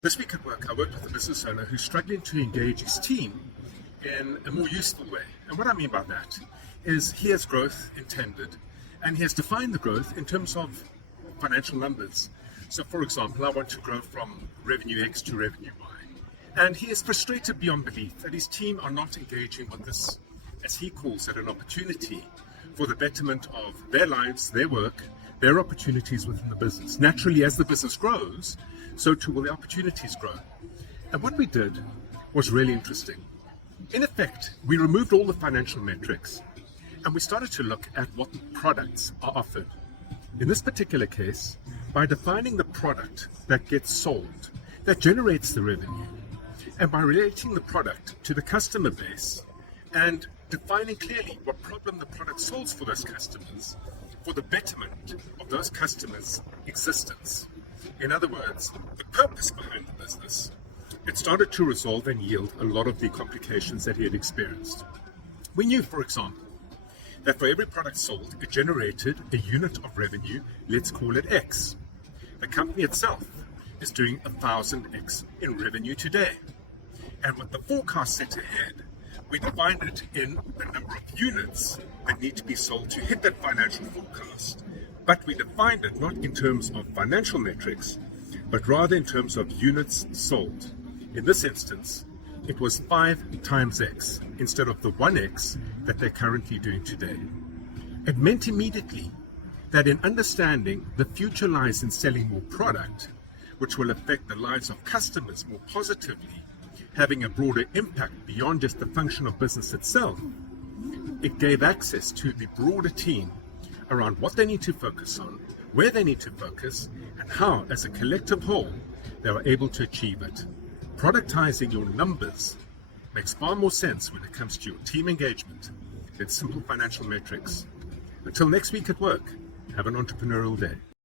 This week at work, I worked with a business owner who's struggling to engage his team in a more useful way. And what I mean by that is he has growth intended, and he has defined the growth in terms of financial numbers. So, for example, I want to grow from revenue X to revenue Y. And he is frustrated beyond belief that his team are not engaging with this, as he calls it, an opportunity for the betterment of their lives, their work, their opportunities within the business. Naturally, as the business grows, so too will the opportunities grow. And what we did was really interesting. In effect, we removed all the financial metrics and we started to look at what products are offered. In this particular case, by defining the product that gets sold, that generates the revenue, and by relating the product to the customer base and defining clearly what problem the product solves for those customers, for the betterment of those customers' existence. In other words, the purpose behind the business, it started to resolve and yield a lot of the complications that he had experienced. We knew, for example, that for every product sold, it generated a unit of revenue, let's call it X. The company itself is doing 1,000X in revenue today. And with the forecast set ahead, we defined it in the number of units that need to be sold to hit that financial forecast. But we defined it not in terms of financial metrics, but rather in terms of units sold. In this instance, it was 5 times X instead of the 1X that they're currently doing today. It meant immediately that in understanding the future lies in selling more product, which will affect the lives of customers more positively, having a broader impact beyond just the function of business itself, it gave access to the broader team around what they need to focus on, where they need to focus, and how, as a collective whole, they were able to achieve it. Productizing your numbers makes far more sense when it comes to your team engagement than simple financial metrics. Until next week at work, have an entrepreneurial day.